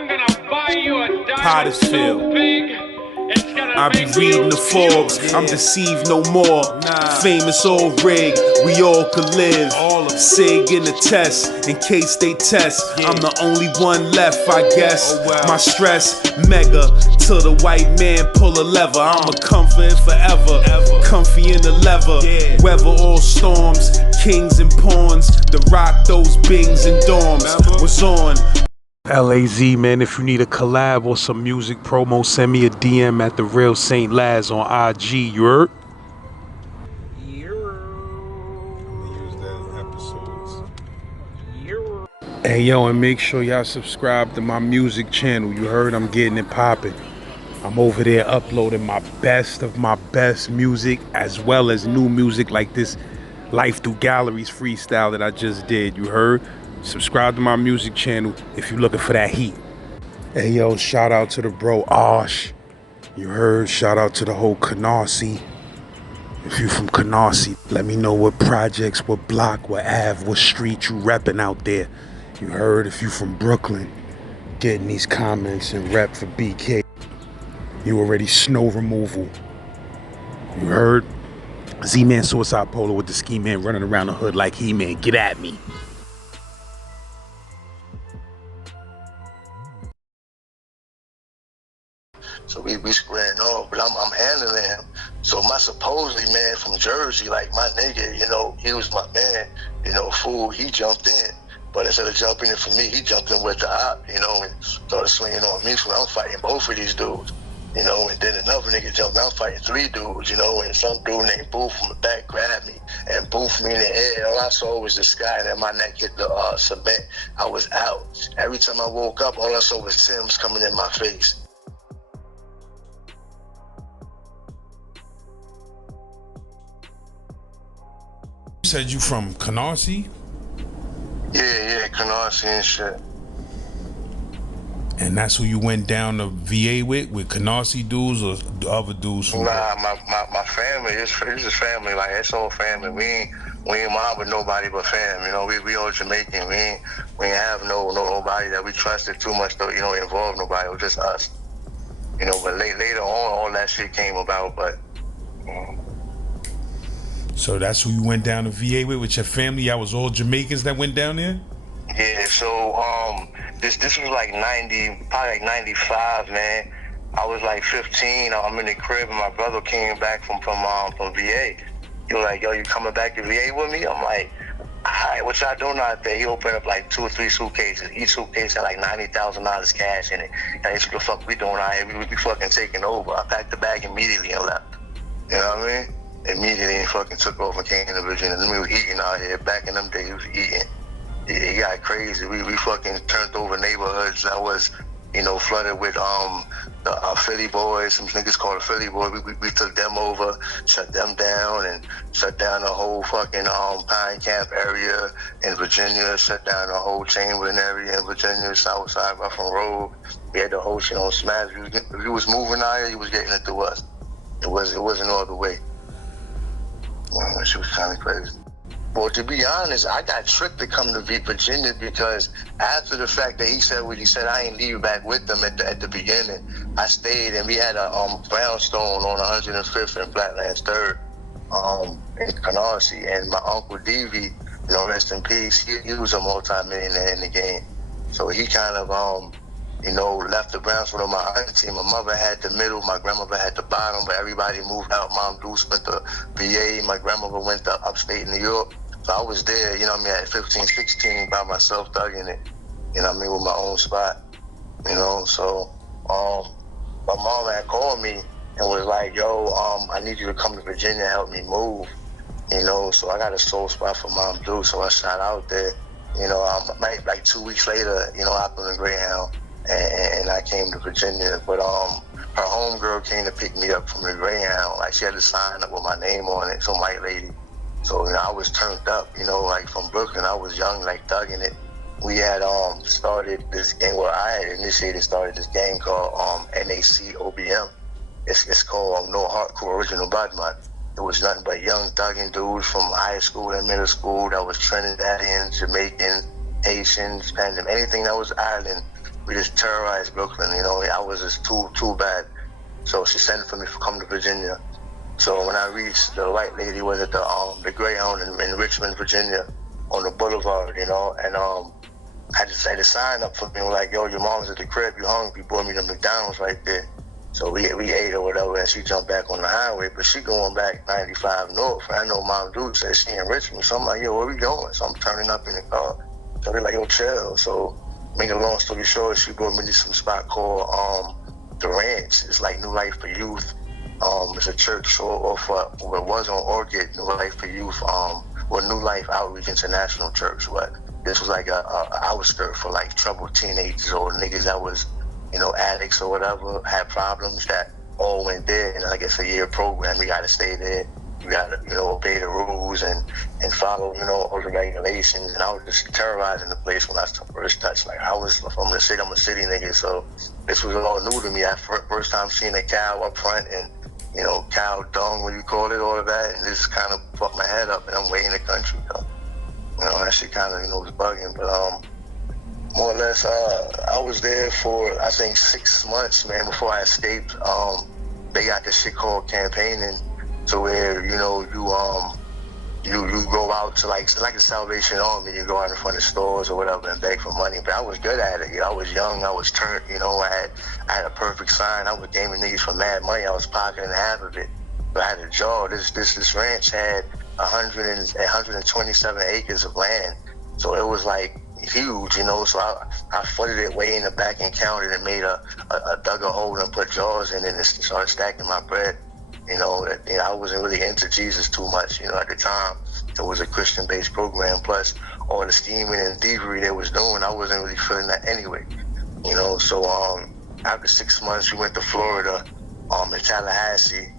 I'm gonna buy you a diamond Pottersfield. so big, it's gonna I be make reading you the Forbes, I'm deceived no more. Famous old rig, we all could live. Sig in the test, in case they test. I'm the only one left, I guess. My stress, mega, till the white man pull a lever. I'm a comfort forever, comfy in the leather. Weather all storms, kings and pawns. The rock those bings and dorms was on. LAZ, man, if you need a collab or some music promo, send me a DM at The Real Saint Laz on IG, you heard? Hey, yo, and make sure y'all subscribe to my music channel, you heard? I'm getting it popping. I'm over there uploading my best of my best music, as well as new music like this Life Through Galleries freestyle that I just did, you heard? Subscribe to my music channel if you're looking for that heat. Hey yo, shout out to the bro Ashe. You heard? Shout out to the whole Canarsie. If you from Canarsie, let me know what projects, what block, what Ave, what street you repping out there. You heard? If you from Brooklyn, getting these comments and rep for BK. You already snow removal. You heard? Z-Man Suicide Polo with the Ski Man running around the hood like He-Man. Get at me. So we squaring off, but I'm handling him. So my supposedly man from Jersey, like my nigga, you know, he was my man, you know, fool, he jumped in. But instead of jumping in for me, he jumped in with the op, you know, and started swinging on me. So I'm fighting both of these dudes, you know, and then another nigga jumped in, I'm fighting three dudes, you know, and some dude named Booth from the back grabbed me and boofed me in the head. All I saw was the sky, and then my neck hit the cement. I was out. Every time I woke up, all I saw was Sims coming in my face. You said you from Canarsie? Yeah, Canarsie and shit. And that's who you went down to VA with Canarsie dudes or the other dudes from? Nah, my family, it's just family, like it's all family. We ain't mob with nobody but fam, you know, we all Jamaican. We ain't have nobody that we trusted too much to, you know, involve nobody. It was just us. You know, but later on all that shit came about, but So that's who you went down to VA with your family? Y'all was all Jamaicans that went down there? yeah, so this was like 90, probably like 95, man. I was like 15. I'm in the crib, and my brother came back from VA. He was like, "Yo, you coming back to VA with me?" I'm like, "All right, what y'all doing out there?" He opened up like 2 or 3 suitcases. Each suitcase had like $90,000 cash in it. And he's like, "What the fuck we doing out here? We fucking taking over." I packed the bag immediately and left. You know what I mean? Immediately and fucking took off and came to Virginia. Then we were eating out here. Back in them days, we was eating. It got crazy. We fucking turned over neighborhoods that was, you know, flooded with the Philly boys. Some niggas called the Philly boys. We took them over, shut them down, and shut down the whole fucking Pine Camp area in Virginia. Shut down the whole Chamberlain area in Virginia, Southside, Buffalo Road. We had the whole shit on smash. If you was moving out here, he was getting it through us. It wasn't no other way. Well, she was kind of crazy. Well, to be honest, I got tricked to come to Virginia because after the fact that he said what he said, I ain't leave back with them at the beginning. I stayed, and we had a brownstone on 105th and Flatlands 3rd in Canarsie. And my uncle Davey, you know, rest in peace, he was a multi-millionaire in the game. So he kind of, you know, left the brownstone on my auntie. My mother had the middle, my grandmother had the bottom, but everybody moved out. Mom Deuce went to VA, my grandmother went to upstate New York. So I was there, you know what I mean, at 15, 16 by myself, thugging it, you know what I mean, with my own spot, you know. So my mom had called me and was like, "Yo, I need you to come to Virginia and help me move," you know. So I got a soul spot for Mom Deuce, so I shot out there, you know. Like 2 weeks later, you know, I put in Greyhound. And I came to Virginia, but her homegirl came to pick me up from the Greyhound. Like, she had to sign up with my name on it, some white lady. So, you know, I was turned up, you know, like from Brooklyn. I was young, like thugging it. We had started this game, where I had initiated, started this game called NAC OBM. It's called No Hardcore Original Badman. It was nothing but young thugging dudes from high school and middle school that was Trinidadians, Jamaicans, Haitians, Panam, anything that was island. we just terrorized Brooklyn. You know, I was just too bad. So she sent for me to come to Virginia. So when I reached, the white lady was at the Greyhound in Richmond, Virginia, on the boulevard, you know, and I just had a sign up for me like, yo, your mom's at the crib, you hungry, brought me to McDonald's right there. So we ate or whatever, and she jumped back on the highway, but she going back 95 north. And I know Mom Dude said she in Richmond, so I'm like, yo, where we going? So I'm turning up in the car. So they're like, yo, chill. So make a long story short, she brought me to some spot called The Ranch. It's like New Life for Youth. It's a church off it was on Orchid, New Life for Youth, New Life Outreach International Church. But this was like a outskirt for like troubled teenagers or niggas that was, you know, addicts or whatever, had problems, that all went there. And like it's a year program, we gotta stay there. You gotta, you know, obey the rules and follow, you know, all the regulations. And I was just terrorizing the place when I first touched. Like I was from the city, I'm a city nigga, so this was all new to me. I first time seeing a cow up front and, you know, cow dung, what you call it, all of that, and this kind of fucked my head up. And I'm way in the country, though. You know, that shit kind of, you know, was bugging, but more or less, I was there for, I think, 6 months, man, before I escaped. They got this shit called campaigning, to where, you know, you go out to like the Salvation Army, you go out in front of stores or whatever and beg for money. But I was good at it. You know, I was young, I was turned, you know, I had a perfect sign. I was gaming niggas for mad money. I was pocketing half of it. But I had a job. This ranch had 127 acres of land. So it was like huge, you know. So I footed it way in the back and counted and made dug a hole and put jaws in it and started stacking my bread. You know, I wasn't really into Jesus too much, you know, at the time. It was a Christian-based program, plus all the scheming and thievery they was doing, I wasn't really feeling that anyway. You know, so after 6 months, we went to Florida, in Tallahassee.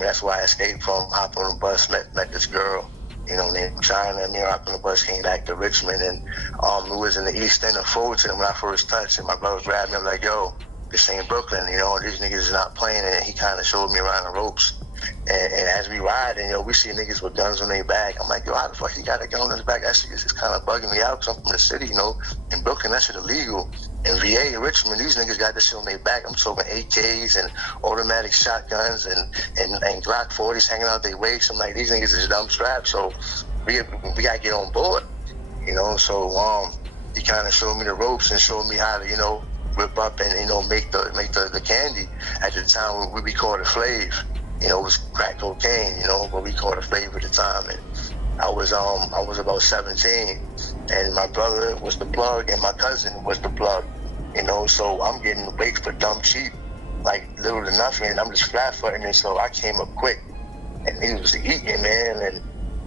That's where I escaped from, hopped on the bus, met this girl, you know, named China, and me hopped on the bus, came back to Richmond, and we was in the East End of Fulton when I first touched, and my brother grabbed me, I'm like, yo, this ain't Brooklyn, you know, these niggas is not playing, and he kind of showed me around the ropes. And as we ride, and, you know, we see niggas with guns on their back. I'm like, yo, how the fuck he got a gun on his back? That shit is kind of bugging me out, because I'm from the city, you know. In Brooklyn, that shit illegal. In VA, in Richmond, these niggas got this shit on their back. I'm talking AKs and automatic shotguns and Glock 40s hanging out their waist. I'm like, these niggas is dumb strapped, so we got to get on board, you know. So he kind of showed me the ropes and showed me how to, you know, whip up and, you know, make the candy. At the time, we called it Flav. You know, it was crack cocaine, you know, but we called it Flav at the time. And I was about 17, and my brother was the plug, and my cousin was the plug, you know. So I'm getting waked for dumb cheap, like little to nothing. And I'm just flat-footing it, so I came up quick, and he was eating, man. And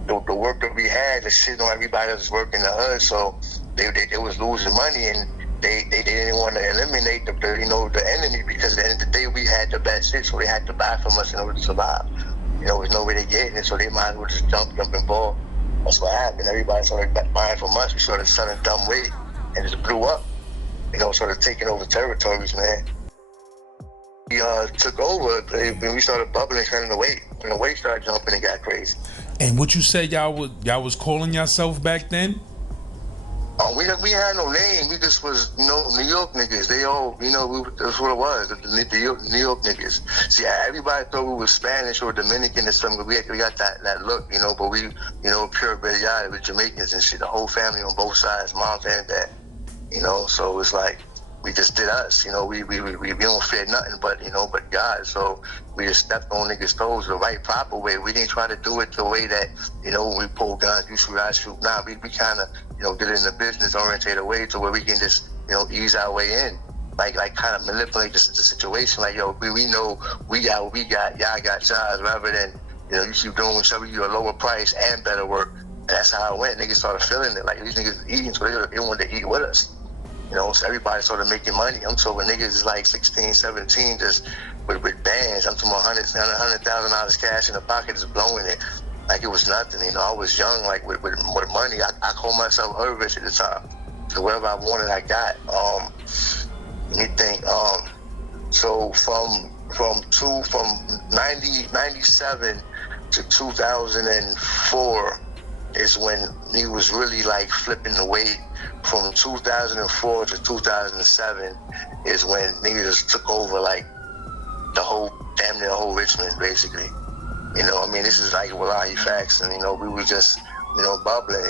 the work that we had, the shit on everybody that was working the hood, so they was losing money, and they didn't want to eliminate the enemy, because at the end of the day we had the best shit, so they had to buy from us in order to survive. You know, there's no way they getting it, so they might as well just jump and ball. That's what happened. Everybody started buying from us. We started selling dumb weight and just blew up. You know, started taking over territories, man. We took over, and we started bubbling, turning the weight. When the weight started jumping, it got crazy. And what you said y'all was calling yourself back then? We had no name. We just was, you know, New York niggas. They all, you know, that's what it was. The New York niggas. See, everybody thought we was Spanish or Dominican or something. We got that look, you know. But we, you know, pure Belliard with Jamaicans and shit. The whole family on both sides, mom and dad. You know, so it's like we just did us. You know, we don't fear nothing but, you know, but God. So we just stepped on niggas' toes the right, proper way. We didn't try to do it the way that, you know, when we pull guns, you shoot, I shoot. Nah, we kind of, you know, did it in a business-oriented way to where we can just, you know, ease our way in. Like kind of manipulate the situation. Like, yo, we know we got what we got, y'all got y'all, rather than, you know, you keep doing what you a lower price and better work. And that's how it went. Niggas started feeling it. Like, these niggas eating, so they wanted to eat with us. You know, so everybody started making money. I'm talking niggas is like 16, 17, just with bands. I'm talking $100,000 cash in the pocket, just blowing it like it was nothing. You know, I was young, like with money. I called myself hood rich at the time. So whatever I wanted, I got. Let me think. So from 97 to 2004 is when he was really like flipping the weight from 2004 to 2007 is when niggas took over like damn near the whole Richmond, basically. You know, I mean, this is like Wallahi facts, and you know, we were just, you know, bubbling.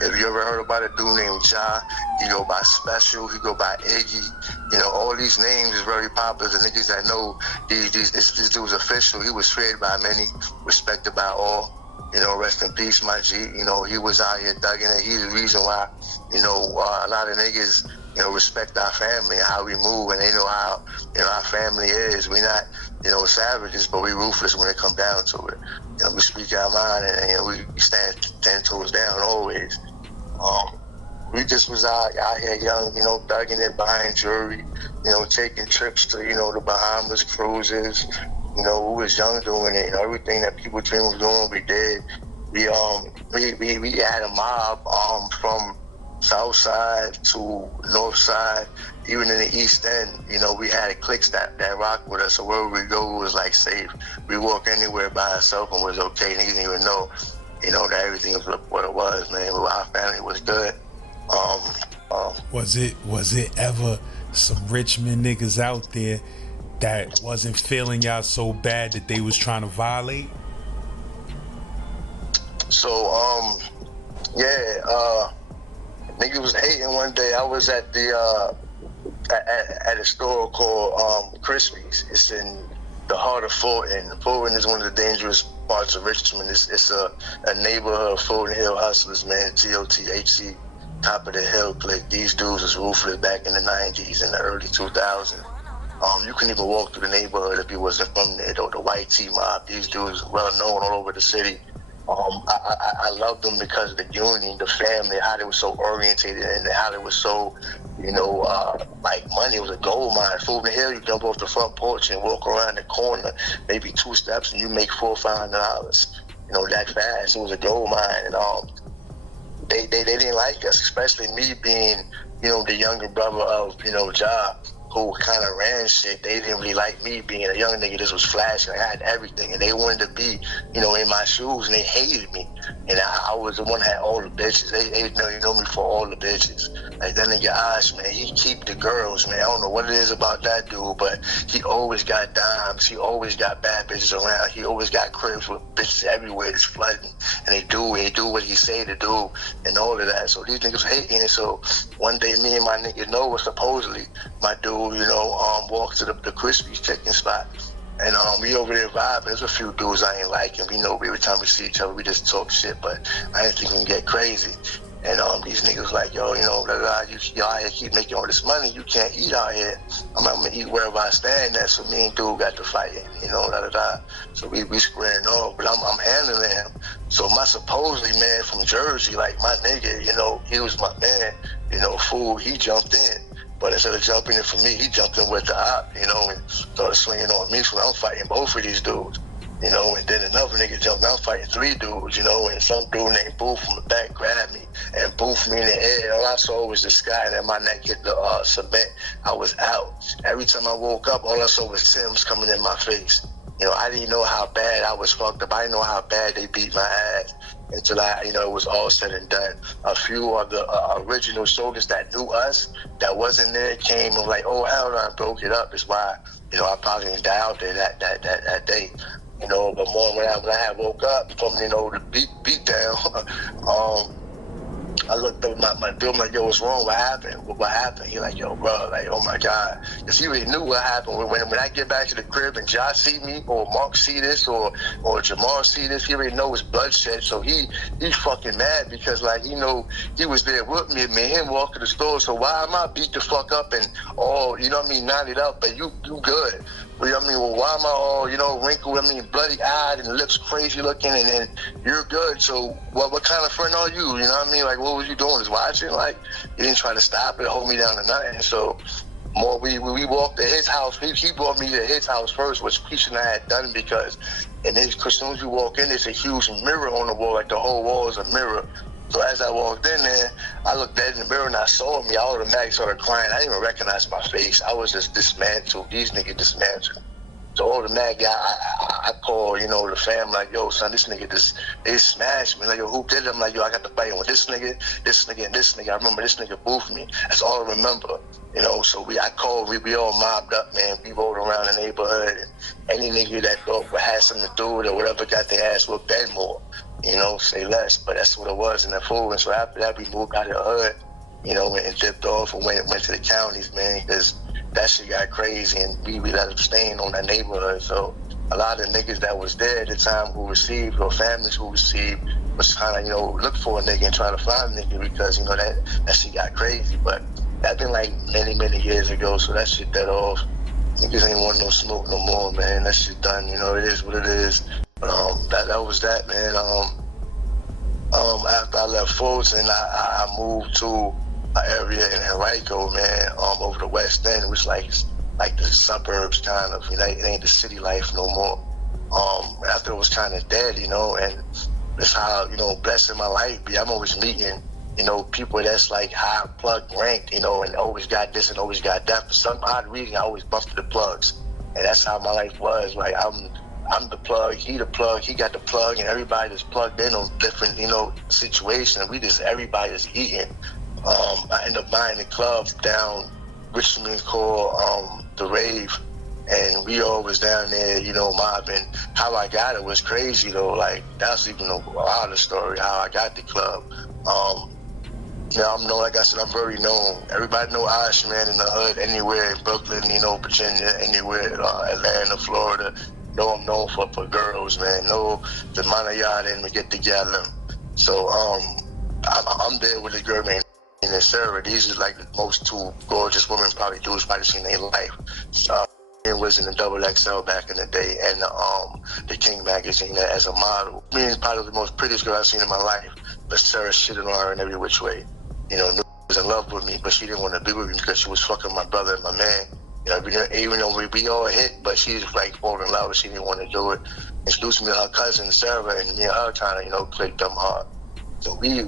If you ever heard about a dude named Ja, he go by Special, he go by Iggy. You know, all these names is very popular. The niggas that know this dude's official. He was feared by many, respected by all. You know, rest in peace, my G. You know, he was out here thugging it. He's the reason why, you know, a lot of niggas, you know, respect our family and how we move, and they know how, you know, our family is. We not, you know, savages, but we ruthless when it come down to it. You know, we speak our mind, and you know, we stand 10 toes down always. We just was out here young, you know, thugging it, buying jewelry, you know, taking trips to, you know, the Bahamas, cruises. You know, we was young doing it. You know, everything that people dream of doing, we did. We had a mob from South Side to North Side, even in the East End. You know, we had cliques that rocked with us. So wherever we go, it was like safe. We walk anywhere by ourselves and was okay. Niggas didn't even know, you know, that everything was what it was, man. Our family was good. Was it ever some Richmond niggas out there that wasn't feeling y'all so bad that they was trying to violate? So, niggas was hating one day. I was at the at a store called Crispy's. It's in the heart of Fulton. Fulton is one of the dangerous parts of Richmond. It's a neighborhood of Fulton Hill hustlers, man. TOTHC, top of the hill clique. These dudes was ruthless back in the 90s and the early 2000s. You couldn't even walk through the neighborhood if you wasn't from there. The white tea mob, these dudes well known all over the city. I loved them because of the unity, the family, how they were so orientated, and how they were so, you know, like money was a gold mine. Fulton Hill, you jump off the front porch and walk around the corner, maybe 2 steps, and you make $400 or $500. You know, that fast. It was a gold mine, and they didn't like us, especially me being, you know, the younger brother of, you know, Ja, who kind of ran shit. They didn't really like me being a young nigga. This was flashing. I had everything, and they wanted to be, you know, in my shoes, and they hated me. And I was the one that had all the bitches. They know me for all the bitches. Like that nigga Ashe, man, he keep the girls, man. I don't know what it is about that dude, but he always got dimes. He always got bad bitches around. He always got cribs with bitches everywhere. It's flooding, and they do what he say to do, and all of that. So these niggas hating. And so one day, me and my nigga Noah, supposedly my dude, you know, walked to the Crispy's chicken spot. And we over there vibing. There's a few dudes I ain't liking. We know every time we see each other, we just talk shit, but I didn't think we can get crazy. And these niggas like, yo, you know, you out here keep making all this money, you can't eat out here. I'm gonna eat wherever I stand at. So me and dude got to fighting, you know, So we squaring off, but I'm handling him. So my supposedly man from Jersey, like my nigga, you know, he was my man, you know, fool, he jumped in. But instead of jumping in for me, he jumped in with the op, you know, and started swinging on me. So I'm fighting both of these dudes, you know, and then another nigga jumped in. I'm fighting 3 dudes, you know, and some dude named Boo from the back grabbed me and boofed me in the head. All I saw was the sky, and then my neck hit the cement. I was out. Every time I woke up, all I saw was Tim's coming in my face. You know, I didn't know how bad I was fucked up. I didn't know how bad they beat my ass until you know, it was all said and done. A few of the original soldiers that knew us, that wasn't there, came and like, oh, hell no, I broke it up. That's why, you know, I probably didn't die out there that day. You know, but more when I had woke up from, you know, the beat down, I looked up my dude, I'm like, yo, what's wrong? What happened? What happened? He like, yo, bro, like, oh my God. Because he already knew what happened. When I get back to the crib and Josh see me, or Mark see this, or Jamar see this, he already know it's bloodshed. So he fucking mad because, like, he know he was there with me and him walk to the store. So why am I beat the fuck up and all, you know what I mean, knotted up, but you good? You know what I mean? Well, why am I all, you know, wrinkled, bloody eyed and lips crazy looking, and then you're good. So what kind of friend are you? You know what I mean? Like, what was you doing? Just watching? Like, you didn't try to stop it, hold me down to nothing. So we walked to his house. He brought me to his house first, which he shouldn't have had done, because as soon as you walk in, there's a huge mirror on the wall. Like, the whole wall is a mirror. So as I walked in there, I looked at it in the mirror and I saw me. I automatically started crying. I didn't even recognize my face. I was just dismantled. These niggas dismantled. So automatically, I call, you know, the fam, like, yo, son, this nigga they smashed me. Like, yo, who did it? I'm like, yo, I got to fight with this nigga, and this nigga. I remember this nigga boofed me. That's all I remember. You know, so I called, we all mobbed up, man. We rode around the neighborhood, and any nigga that thought had something to do with it or whatever got their ass whooped that more. You know, say less, but that's what it was in that fool. And so after that, we moved out of the hood, you know, and dipped off and went to the counties, man, because that shit got crazy, and we let them staying on that neighborhood. So a lot of niggas that was there at the time who received, or families who received, was kind of, you know, look for a nigga and try to find a nigga because, you know, that shit got crazy. But that been like many years ago, so that shit dead off. Niggas ain't want no smoke no more, man. That shit done, you know, it is what it is. That was that, man. After I left Fulton, I moved to an area in Henrico, man, over the West End. It was like the suburbs, kind of. You know, it ain't the city life no more. After it was kind of dead, you know, and that's how, you know, blessed in my life be. I'm always meeting, you know, people that's like high plug ranked, you know, and always got this and always got that. For some odd reason, I always bumped the plugs, and that's how my life was. Like, I'm the plug, he got the plug, and everybody that's plugged in on different, you know, situations. Everybody is eating. I ended up buying the club down Richmond called The Rave, and we all was down there, you know, mobbing. How I got it was crazy though. Like, that's even a wilder story, how I got the club. You know, I'm known, like I said, I'm very known. Everybody know Ashe, man, in the hood, anywhere in Brooklyn, you know, Virginia, anywhere, Atlanta, Florida. Know I'm known for girls, man. Know the amount of y'all didn't get together. So I'm there with a girl named Sarah. These are like the most two gorgeous women probably dudes probably seen in their life. It was in the Double XL back in the day, and the King magazine as a model. I mean, it's probably the most prettiest girl I've seen in my life. But Sarah shitted on her in every which way. You know, was in love with me, but she didn't want to be with me because she was fucking my brother and my man. You know, even though we all hit, but she was like falling in love, and she didn't want to do it. Introduced me to her cousin Sarah, and me and her trying to, you know, click them hard. So we in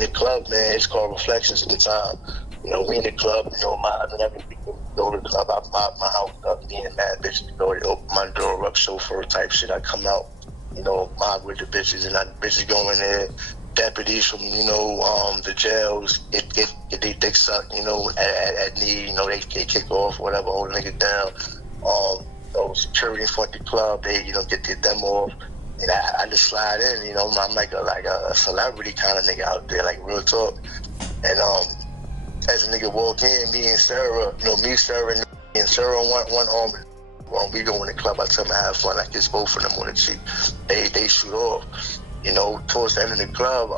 the club, man. It's called Reflections at the time. You know, we in the club, you know, every week we go to the club, I mob my house up, me and mad bitches go, they open my door up, chauffeur type shit. I come out, you know, mob with the bitches, and the bitches go in there. Deputies from, you know, the jails get they dick sucked, you know, at need, you know, they kick off, whatever, hold a nigga down. Security in front of the club, they, you know, get them off. And I just slide in, you know, I'm like a celebrity kind of nigga out there, like real talk. And as a nigga walk in, me and Sarah, you know, Sarah, and Sarah on one arm. When we go in the club, I tell them I have fun. I kiss both of them on the cheek. They shoot off. You know, towards the end of the club,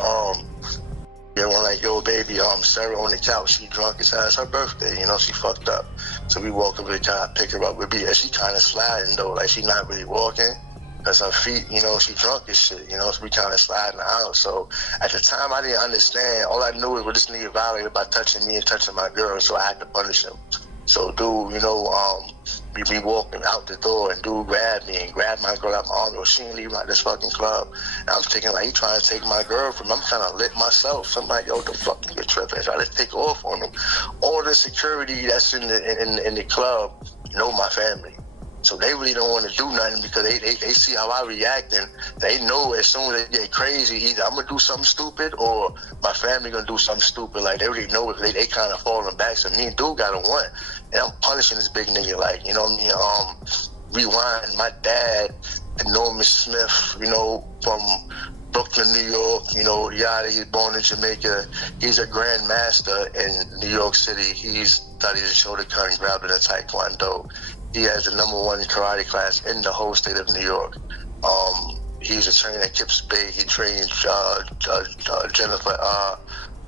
they were like, yo, baby, Sarah on the couch, she drunk, it's her birthday, you know, she fucked up. So we walk over to the car, pick her up, she kind of sliding though, like she not really walking, because her feet, you know, she drunk as shit, you know, so we kind of sliding out. So at the time, I didn't understand. All I knew was what this nigga violated by touching me and touching my girl, so I had to punish him. So dude, you know, we be walking out the door, and dude grabbed me and grabbed my girl out my arm. She ain't leaving out this fucking club. And I'm thinking, like, he trying to take my girl from me. I'm kind of lit myself. So I'm like, yo, the fuck nigga tripping? Try to take off on him. All the security that's in the club know my family. So they really don't want to do nothing because they see how I react, and they know as soon as they get crazy, either I'm going to do something stupid or my family going to do something stupid. Like, they already know it. They kind of falling back. So me and dude got a one. And I'm punishing this big nigga, like, you know what I mean? Rewind, my dad, Norman Smith, you know, from Brooklyn, New York, you know, he's born in Jamaica. He's a grand master in New York City. He's studied the Shotokan, grabbing and Taekwondo. He has the #1 karate class in the whole state of New York. He's a trainer at Kips Bay. He trained Jennifer,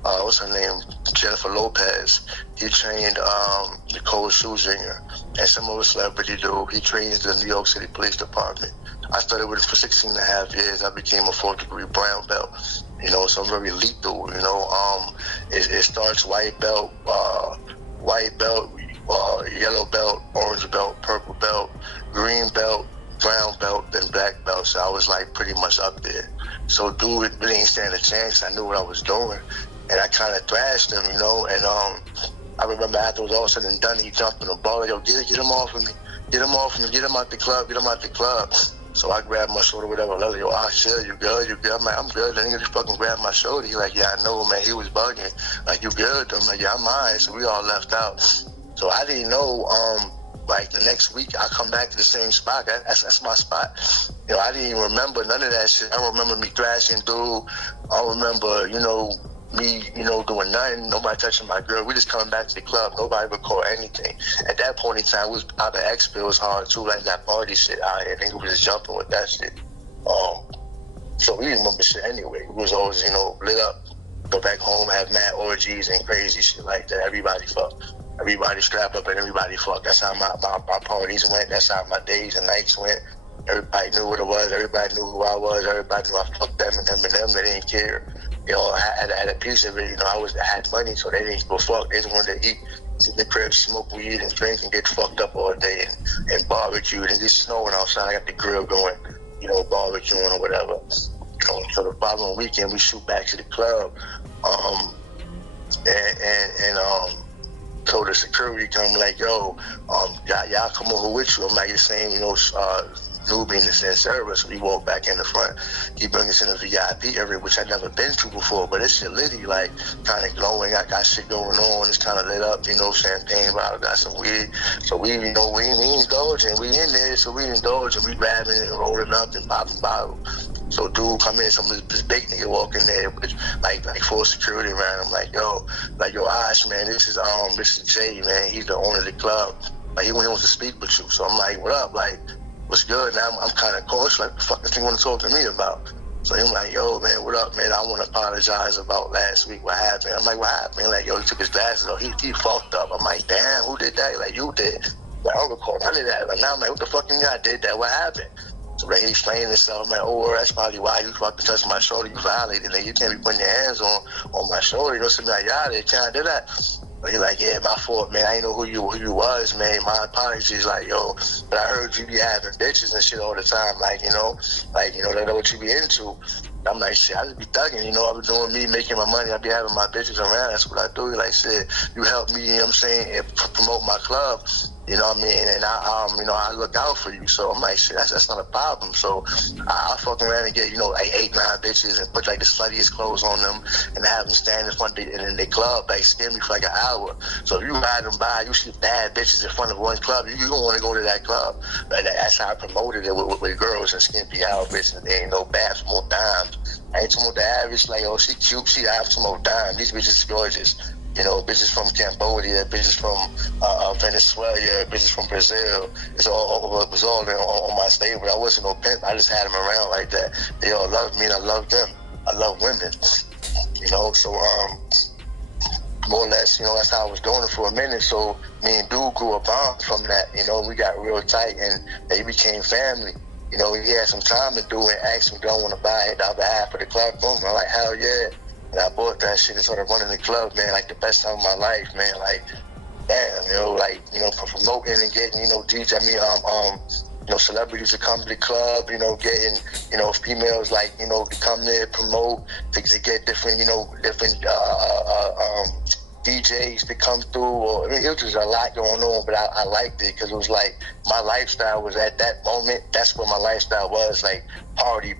what's her name? Jennifer Lopez. He trained Nicole Schuzinger and some other celebrity dude. He trains the New York City Police Department. I started with him for 16 and a half years. I became a 4th-degree brown belt. You know, so I'm very lethal, you know. It starts white belt, yellow belt, orange belt, purple belt, green belt, brown belt, then black belt. So I was like pretty much up there. So dude really ain't stand a chance. I knew what I was doing, and I kind of thrashed him, you know. And I remember after it was all said and done, he jumped in the ball. Yo, get him off of me. Get him off of me. Get him out the club. Get him out the club. So I grabbed my shoulder, whatever. I was like, yo, Ashe, you good? You good? I'm like, I'm good. Then he just fucking grabbed my shoulder. He like, yeah, I know, man. He was bugging. Like, you good? I'm like, yeah, I'm all right. So we all left out. So I didn't know, like the next week I come back to the same spot. That's my spot. You know, I didn't even remember none of that shit. I don't remember me thrashing dude. I don't remember, you know, me, you know, doing nothing. Nobody touching my girl. We just coming back to the club. Nobody recall anything. At that point in time, it was out of X-Bill was hard too. Like that party shit out here. Nigga was just jumping with that shit. So we didn't remember shit anyway. We was always, you know, lit up. Go back home, have mad orgies and crazy shit like that. Everybody fucked. Everybody strapped up and everybody fucked. That's how my parties went. That's how my days and nights went. Everybody knew what it was. Everybody knew who I was. Everybody knew I fucked them and them and them. They didn't care. You know, I had a piece of it. You know, I had money, so they didn't go fuck. They just wanted to eat, sit in the crib, smoke weed and drink and get fucked up all day and barbecue. And it's snowing outside. I got the grill going, you know, barbecuing or whatever. So the following weekend, we shoot back to the club. So the security come like, yo, y'all come over with you. I'm like, the same, you know, newbie in the same service. We walk back in the front. He bring us in the VIP area, which I'd never been to before, but it's shit litty, like kind of glowing. I got shit going on. It's kind of lit up, you know, champagne bottle, got some weed. So we, you know, we indulging. We in there, so we indulging. We grabbing it and rolling up and popping bottles. So dude come in, this big nigga walk in there with like full security around him, like yo, Ashe, man, this is Jay, man. He's the owner of the club. Like he wants to speak with you. So I'm like, what up? Like, what's good? Now I'm kind of cautious. Like, what the fuck this thing want to talk to me about? So I'm like, yo, man, what up, man? I want to apologize about last week. What happened? I'm like, what happened? Like, yo, he took his glasses off. He fucked up. I'm like, damn, who did that? Like, you did. Like, I don't recall none of that. Like, now I'm like, what the fuck you mean I did that? What happened? So like, he explained himself. I'm like, oh, that's probably why you fucking touched my shoulder. You violated. Like, you can't be putting your hands on my shoulder. You know, something like, yeah, they can't do that. But he like, yeah, my fault, man. I didn't know who you was, man. My apologies. Like, yo, but I heard you be having bitches and shit all the time. Like, you know, they know what you be into. I'm like, shit, I just be thugging, you know. I be doing me, making my money. I be having my bitches around. That's what I do. Like, shit, you help me, you know what I'm saying, and promote my club. You know what I mean? And I look out for you. So I'm like, shit, that's not a problem. So I fuck around and get, you know, like 8, 9 bitches and put like the sluttiest clothes on them and have them stand in front of the club, like scare me for like an hour. So if you ride them by, you see bad bitches in front of one club, you don't want to go to that club. But that's how I promoted it with girls and skimpy outfits and there ain't no baths, more dimes. I ain't talking about the average, like, oh, she cute, she have some more dimes. These bitches gorgeous. You know, bitches from Cambodia, bitches from Venezuela, bitches from Brazil. It was all on my stable. I wasn't no pimp. I just had them around like that. They all loved me and I loved them. I love women. You know, so more or less, you know, that's how I was doing it for a minute. So me and Dude grew a bond from that. You know, we got real tight and they became family. You know, he had some time to do it and asked me, do I want to buy the other half of the club? Boom. I'm like, hell yeah. And I bought that shit and started running the club, man, like the best time of my life, man. Like, damn, you know, like, you know, for promoting and getting, you know, DJ, you know, celebrities to come to the club, you know, getting, you know, females like, you know, to come there, promote, to get different, you know, DJs to come through. Or, I mean, it was just a lot going on, but I liked it because it was like my lifestyle was at that moment. That's what my lifestyle was, like party,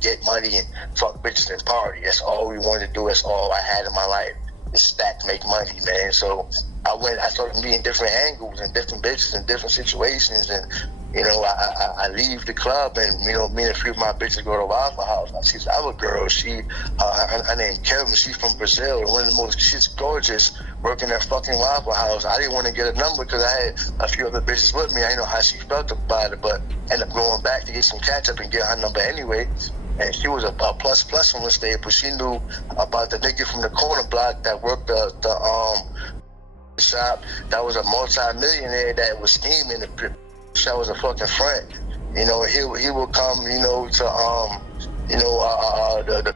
get money and fuck bitches and party. That's all we wanted to do. That's all I had in my life. Is stack, make money, man. So I started meeting different angles and different bitches in different situations, and you know, I leave the club and, you know, me and a few of my bitches go to Waffle House. I see this other girl, her name Kevin, she's from Brazil, and one of the most, she's gorgeous, working at fucking Waffle House. I didn't want to get a number because I had a few other bitches with me. I didn't know how she felt about it, but ended up going back to get some catch up and get her number anyway. And she was a plus on the stage, but she knew about the nigga from the corner block that worked the shop. That was a multi-millionaire that was scheming. That was a fucking front. You know, he would come, you know, to the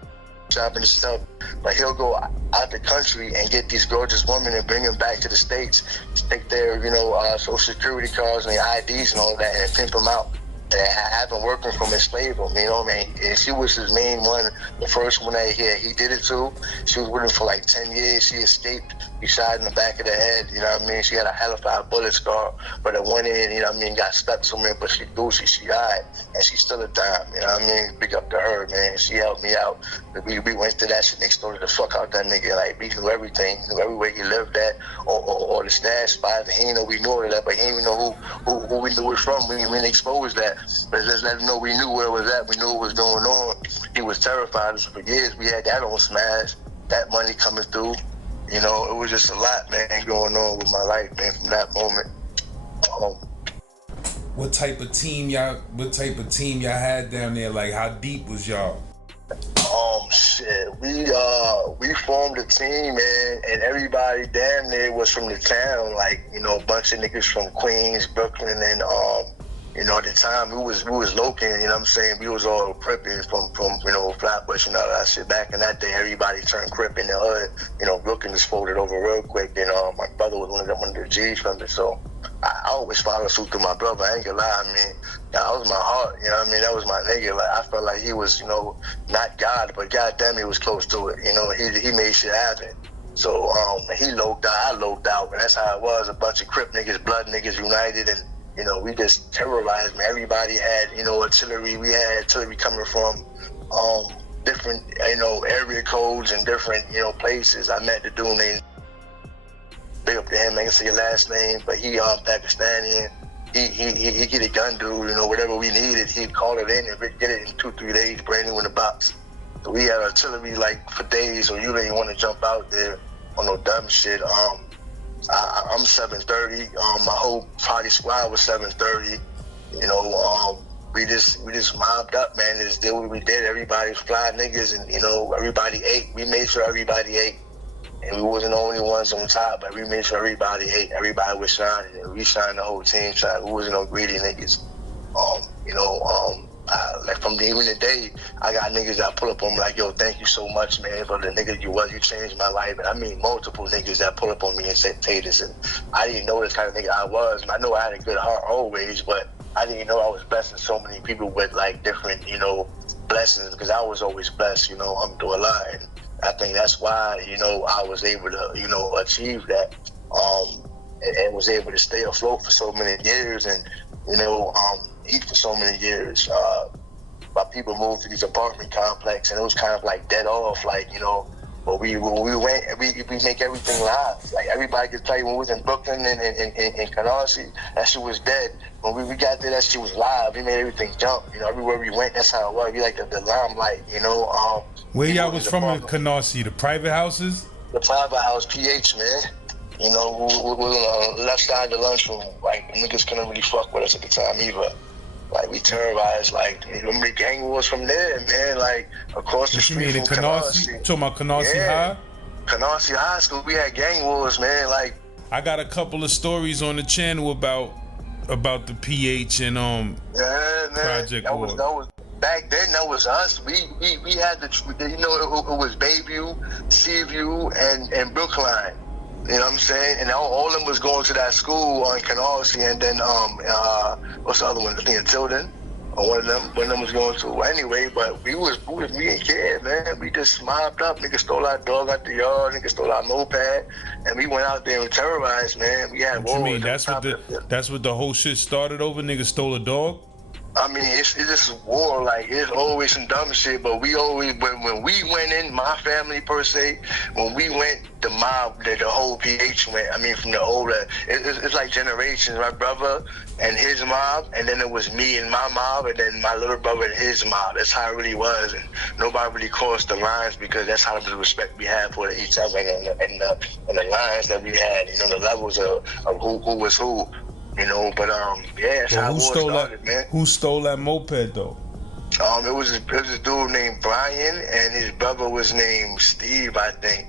shop and stuff, but he'll go out the country and get these gorgeous women and bring them back to the States, take their, you know, social security cards and their IDs and all that, and pimp them out. And have been working from his label, you know what I mean? And she was his main one, the first one that he did it to. She was with him for like 10 years. She escaped He shot in the back of the head, you know what I mean? She had a hell of a bullet scar, but it went in, you know what I mean, got stuck somewhere, but she died, and she's still a dime, you know what I mean? Big up to her, man. She helped me out. We went to that shit, next door to the fuck out that nigga. Like, we knew everything, knew everywhere he lived at, or the stash spot. He didn't know we knew all of that, but he didn't even know who we knew it from. We didn't expose that, but just let him know we knew where it was at, we knew what was going on. He was terrified. For years, we had that on smash, that money coming through. You know, it was just a lot, man, going on with my life, man, from that moment. What type of team y'all had down there? Like, how deep was y'all? Shit, we formed a team, man, and everybody damn near was from the town. Like, you know, a bunch of niggas from Queens, Brooklyn, and you know, at the time we was local, you know what I'm saying? We was all Crippin' from you know, Flatbush and all that shit. Back in that day, everybody turned Crip in the hood. You know, Brooklyn just folded over real quick. And my brother was one of the G's from it. So I always followed suit to my brother. I ain't gonna lie. I mean, that was my heart. You know what I mean? That was my nigga. Like, I felt like he was, you know, not God, but goddamn, he was close to it. You know, he made shit happen. So he logged out, I logged out, and that's how it was. A bunch of Crip niggas, blood niggas united, and you know, we just terrorized, man. Everybody had, you know, artillery. We had artillery coming from different, you know, area codes and different, you know, places. I met the dude named, big up to him, I can say your last name, but he Pakistani. He get a gun, dude, you know, whatever we needed, he'd call it in and get it in 2-3 days, brand new in the box. So we had artillery like for days, so you didn't want to jump out there on no dumb shit. I'm 730. My whole party squad was 730. You know, we just mobbed up, man. Just did what we did. Everybody was fly niggas, and you know, everybody ate. We made sure everybody ate, and we wasn't the only ones on top, but we made sure everybody ate. Everybody was shining, and we shined. The whole team shined. We wasn't no greedy niggas. You know, like from even the day, I got niggas that pull up on me like, yo, thank you so much, man, for the nigga you was. You changed my life. And I mean multiple niggas that pull up on me and say this. And I didn't know the kind of nigga I was. And I know I had a good heart always, but I didn't know I was blessing so many people with like different, you know, blessings, because I was always blessed, you know, I'm doing a lot. And I think that's why, you know, I was able to, you know, achieve that, and was able to stay afloat for so many years, and, you know, eat for so many years. My people moved to these apartment complex, and it was kind of like dead off, like, you know. But when we went, we make everything live. Like, everybody could tell you when we was in Brooklyn and in Canarsie, that shit was dead. When we got there, that shit was live. We made everything jump. You know, everywhere we went, that's how it was. We like the limelight, you know. Where y'all was from in Canarsie? The private houses? The private house, PH, man. You know, we were on the left side of the lunchroom. Like, niggas couldn't really fuck with us at the time either. Like, we terrorized, like, remember the gang wars from there, man, like, across the street from Canarsie. You talking about Canarsie High? Canarsie High School, we had gang wars, man, like. I got a couple of stories on the channel about the PH and yeah, man, Project War. That was back then. That was us. We had the, you know, it was Bayview, Seaview, and Brookline. You know what I'm saying? And all of them was going to that school on Canarsie, and then what's the other one? I think Tilden, or one of them was going to. Anyway, but we didn't care, man. We just mobbed up. Niggas stole our dog out the yard. Niggas stole our moped, and we went out there and terrorized, man. We had What wars. you mean? That's what the whole shit started over? Niggas stole a dog? I mean, it's just war. Like, it's always some dumb shit, but we always, when we went in, my family per se, when we went, the mob, the whole PH went. I mean, from the older, it's like generations. My brother and his mob, and then it was me and my mob, and then my little brother and his mob. That's how it really was, and nobody really crossed the lines, because that's how the respect we had for each other, and the lines that we had, you know, the levels of who was who. You know, but yeah, that's how it started, man. Who stole that moped though? It was a dude named Brian, and his brother was named Steve, I think.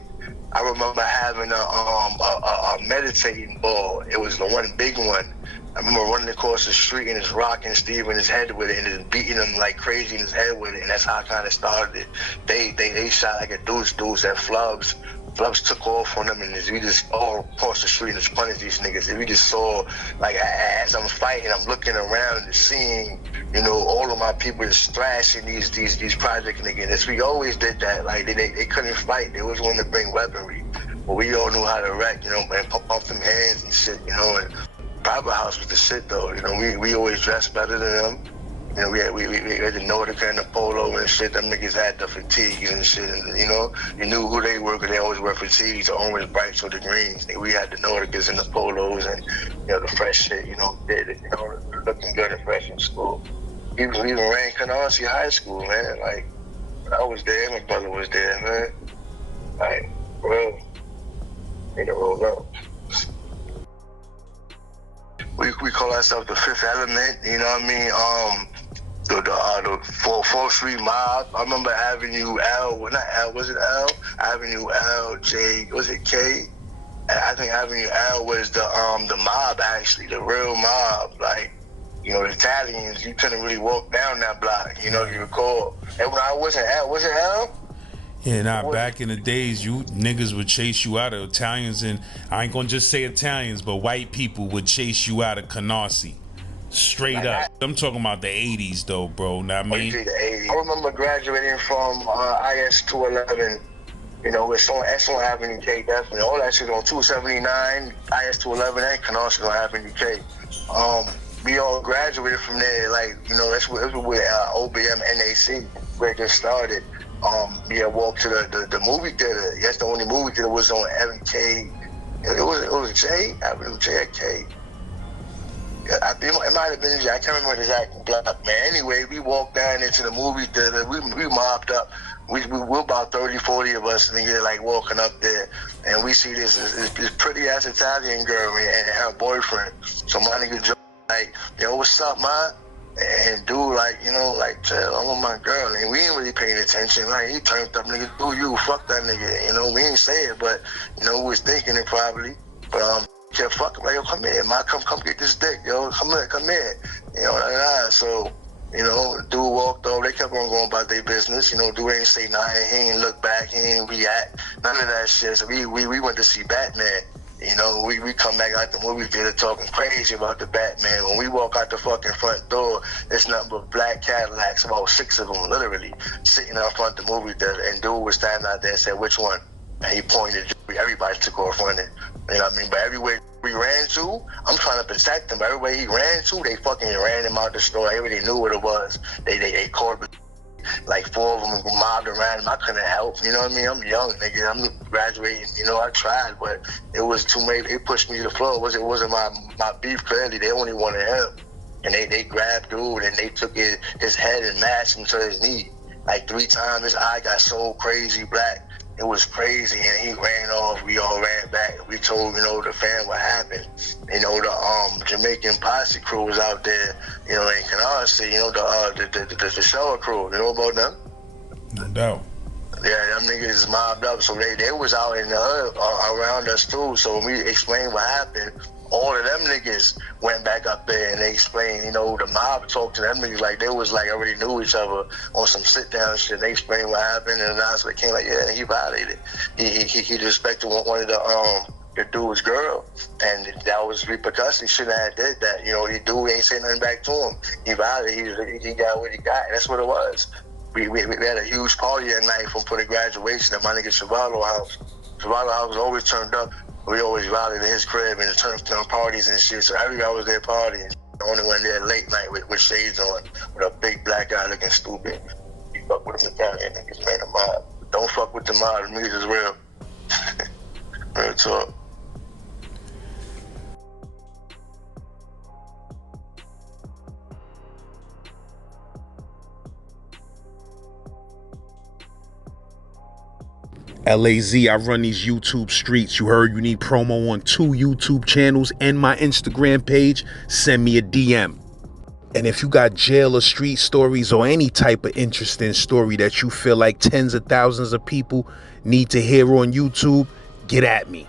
I remember having a meditating ball. It was the one big one. I remember running across the street and just rocking Steve in his head with it, and just beating him like crazy in his head with it, and that's how I kind of started it. They shot like a dudes at Flubs. Flubs took off on them, and we just all across the street and just punished these niggas. And we just saw, like, as I'm fighting, I'm looking around and seeing, you know, all of my people just thrashing these project niggas. We always did that. Like, they couldn't fight. They always wanted to bring weaponry. But we all knew how to rap, you know, and pump them hands and shit, you know. And Private House was the shit, though. You know, we always dressed better than them. You know, we had the Nordica and the polo and shit. Them niggas had the fatigues and shit. And, you know, you knew who they were because they always wear fatigues, the orange, brights, or the greens. We had the Nordicas and the polos and, you know, the fresh shit, you know, looking good and fresh in school. We even ran Canarsie High School, man. Like, I was there, my brother was there, man. Like, bro, they done rolled up. We call ourselves the Fifth Element, you know what I mean? The 4th Street Mob. I remember Avenue L, well, not L, was it L? Avenue L, J, was it K? I think Avenue L was the mob, actually, the real mob. Like, you know, the Italians, you couldn't really walk down that block, you know, if you recall. And when I wasn't L, was it L? Yeah, nah, back in the days, you niggas would chase you out of Italians, and I ain't gonna just say Italians, but white people would chase you out of Canarsie. Straight up. I'm talking about the 80s, though, bro. Know what I mean? I remember graduating from IS 211. You know, it's on Avenue K, definitely. All that shit on 279, IS 211, and Canarsie on Avenue K. We all graduated from there, like, you know, that's where OBM NAC, where it just started. Walked to the movie theater. That's the only movie theater was on Avenue K. It was J, Avenue J at K. It might have been J. I can't remember the exact block, man. Anyway, we walked down into the movie theater. We mobbed up. We were about 30, 40 of us, and like walking up there, and we see this pretty ass Italian girl and her boyfriend. So my nigga Joe, like, yo, what's up, man? And dude, like, you know, like, chill, I'm with my girl. And we ain't really paying attention. Like, he turned up, nigga, do you, fuck that nigga. You know, we ain't say it, but, you know, we was thinking it probably. But, kept fucking, like, yo, come here, man, come get this dick, yo, come here. You know, so, you know, dude walked over, they kept on going about their business. You know, dude ain't say nothing, he ain't look back, he ain't react, none of that shit. So we went to see Batman. You know, we come back out the movie theater talking crazy about the Batman. When we walk out the fucking front door, there's nothing but black Cadillacs, about 6 of them, literally, sitting out front of the movie theater. And dude was standing out there and said, which one? And he pointed, everybody took off running. You know what I mean? But everywhere we ran to, I'm trying to protect him. Everywhere he ran to, they fucking ran him out the store. Everybody knew what it was. They caught him. Like 4 of them mobbed around him. I couldn't help. You know what I mean? I'm young, nigga. I'm graduating. You know, I tried, but it was too late. They pushed me to the floor. It wasn't my beef, clearly. They only wanted him. And they grabbed dude and they took his head and mashed him to his knee. Like 3 times. His eye got so crazy black. It was crazy, and he ran off. We all ran back. We told, you know, the fan what happened. You know, the Jamaican posse crew was out there, you know, in Canarsie, you know, the shower crew. You know about them? No doubt. Yeah, them niggas mobbed up, so they was out in the hood around us too. So when we explained what happened, all of them niggas went back up there and they explained, you know, the mob talked to them niggas like they was like already knew each other on some sit down shit. They explained what happened, and that's what came like, yeah, he violated. He disrespected one of the dude's girl, and that was repercussions. He shouldn't have did that. You know, the dude ain't say nothing back to him. He violated. He got what he got. And that's what it was. We had a huge party that night for the graduation at my nigga Chavallo house. Chavallo house was always turned up. We always rallied at his crib and turned on parties and shit. So everybody was there partying. The only one there late night with shades on, with a big black guy looking stupid. You fuck with them Italian niggas, man, the mob. Don't fuck with the mob. The music is real. Real talk. LAZ, I run these YouTube streets. You heard you need promo on 2 YouTube channels and my Instagram page. Send me a DM. And if you got jail or street stories or any type of interesting story that you feel like tens of thousands of people need to hear on YouTube, get at me.